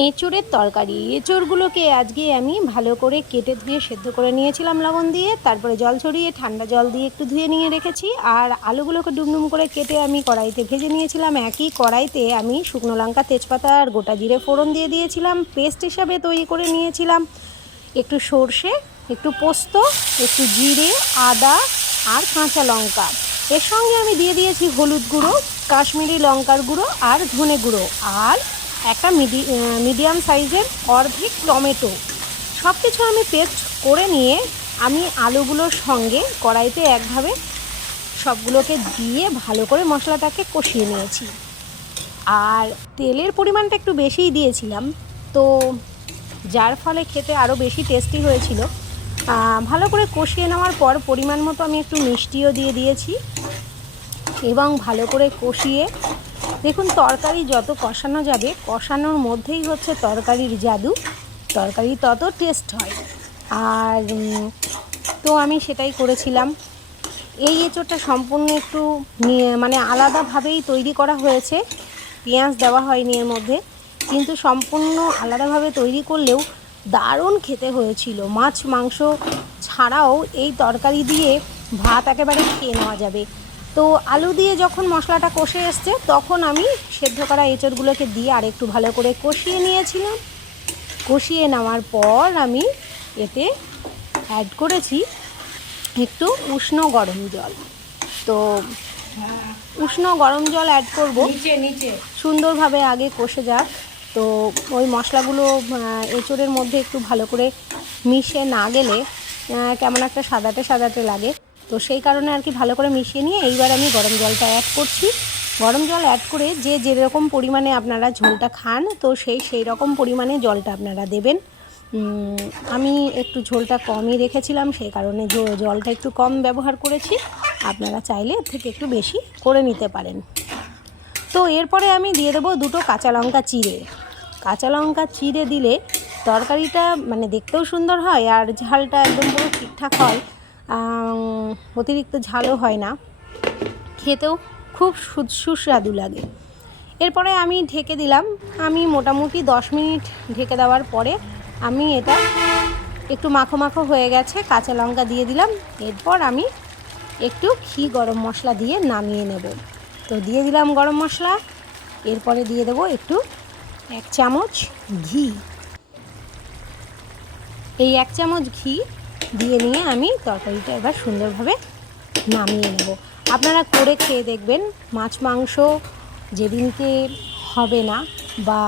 এঁচোড়ের তরকারি। এঁচোড়গুলোকে আজকে আমি ভালো করে কেটে ধুয়ে সেদ্ধ করে নিয়েছিলাম লবণ দিয়ে, তারপরে জল ছড়িয়ে ঠান্ডা জল দিয়ে একটু ধুয়ে নিয়ে রেখেছি। আর আলুগুলোকে ডুমডুম করে কেটে আমি কড়াইতে ভেজে নিয়েছিলাম। একই কড়াইতে আমি শুকনো লঙ্কা, তেজপাতা আর গোটা জিরে ফোড়ন দিয়ে দিয়েছিলাম। পেস্ট হিসাবে তৈরি করে নিয়েছিলাম একটু সর্ষে, একটু পোস্ত, একটু জিরে, আদা আর কাঁচা লঙ্কা। এর সঙ্গে আমি দিয়ে দিয়েছি হলুদ গুঁড়ো, কাশ্মীরি লঙ্কার গুঁড়ো আর ধনে গুঁড়ো, আর একটা মিডিয়াম সাইজের অর্ধেক টমেটো। সব কিছু আমি পেস্ট করে নিয়ে আমি আলুগুলোর সঙ্গে কড়াইতে একভাবে সবগুলোকে দিয়ে ভালো করে মশলাটাকে কষিয়ে নিয়েছি। আর তেলের পরিমাণটা একটু বেশিই দিয়েছিলাম, তো যার ফলে খেতে আরও বেশি টেস্টি হয়েছিল। ভালো করে কষিয়ে নেওয়ার পর পরিমাণ মতো আমি একটু মিষ্টিও দিয়ে দিয়েছি এবং ভালো করে কষিয়ে দেখুন, তরকারি যত কষানো যাবে, কষানোর মধ্যেই হচ্ছে তরকারির জাদু, তরকারি তত টেস্ট হয়। আর তো আমি সেটাই করেছিলাম। এই এঁচোড়টা সম্পূর্ণ একটু মানে আলাদাভাবেই তৈরি করা হয়েছে, পেঁয়াজ দেওয়া হয়নি এর মধ্যে, কিন্তু সম্পূর্ণ আলাদাভাবে তৈরি করলেও দারুণ খেতে হয়েছিল। মাছ মাংস ছাড়াও এই তরকারি দিয়ে ভাত একেবারে খেয়ে নেওয়া যাবে। তো আলু দিয়ে যখন মশলাটা কষে এসছে, তখন আমি সেদ্ধ করা এঁচোড়গুলোকে দিয়ে আর একটু ভালো করে কষিয়ে নিয়েছিলাম। কষিয়ে নেওয়ার পর আমি এতে অ্যাড করেছি একটু উষ্ণ গরম জল। তো উষ্ণ গরম জল অ্যাড করব, সুন্দরভাবে আগে কষে যাক। তো ওই মশলাগুলো এঁচোড়ের মধ্যে একটু ভালো করে মিশে না গেলে কেমন একটা সাদাটে সাদাটে লাগে। তো সেই কারণে আর কি ভালো করে মিশিয়ে নিয়ে এইবার আমি গরম জলটা অ্যাড করছি। গরম জল অ্যাড করে যেরকম পরিমাণে আপনারা ঝোলটা খান, তো সেই রকম পরিমাণে জলটা আপনারা দেবেন। আমি একটু ঝোলটা কমই রেখেছিলাম, সেই কারণে জলটা একটু কম ব্যবহার করেছি। আপনারা চাইলে এর থেকে একটু বেশি করে নিতে পারেন। তো এরপরে আমি দিয়ে দেবো দুটো কাঁচা লঙ্কা চিড়ে। কাঁচা লঙ্কা চিড়ে দিলে তরকারিটা মানে দেখতেও সুন্দর হয়, আর ঝালটা একদম পুরো ঠিকঠাক হয়, অতিরিক্ত ঝালও হয় না, খেতেও খুব সুস্বাদু লাগে। এরপরে আমি ঢেকে দিলাম। আমি মোটামুটি 10 মিনিট ঢেকে দেওয়ার পরে আমি এটা একটু মাখো মাখো হয়ে গেছে, কাঁচা লঙ্কা দিয়ে দিলাম। এরপর আমি একটু ঘি গরম মশলা দিয়ে নামিয়ে নেব। তো দিয়ে দিলাম গরম মশলা, এরপরে দিয়ে দেবো একটু 1 চামচ ঘি। এই 1 চামচ ঘি দিয়ে নিয়ে আমি তরকারিটা এবার সুন্দরভাবে নামিয়ে নেব। আপনারা করে খেয়ে দেখবেন। মাছ মাংস যেদিনকে হবে না, বা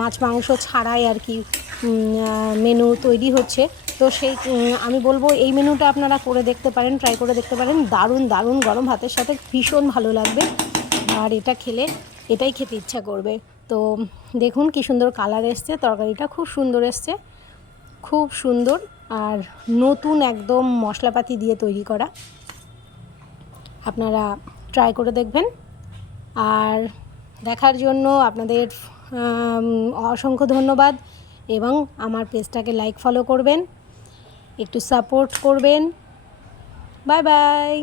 মাছ মাংস ছাড়াই আর কি মেনু তৈরি হচ্ছে, তো সেই আমি বলবো এই মেনুটা আপনারা করে দেখতে পারেন, ট্রাই করে দেখতে পারেন। দারুণ দারুণ গরম ভাতের সাথে ভীষণ ভালো লাগবে, আর এটা খেলে এটাই খেতে ইচ্ছা করবে। তো দেখুন কি সুন্দর কালার এসছে, তরকারিটা খুব সুন্দর এসছে, খুব সুন্দর। আর নতুন একদম মশলাপাতি দিয়ে তৈরি করা, আপনারা ট্রাই করে দেখবেন। আর দেখার জন্য আপনাদের অসংখ্য ধন্যবাদ, এবং আমার পেজটাকে লাইক ফলো করবেন, একটু সাপোর্ট করবেন। Bye bye.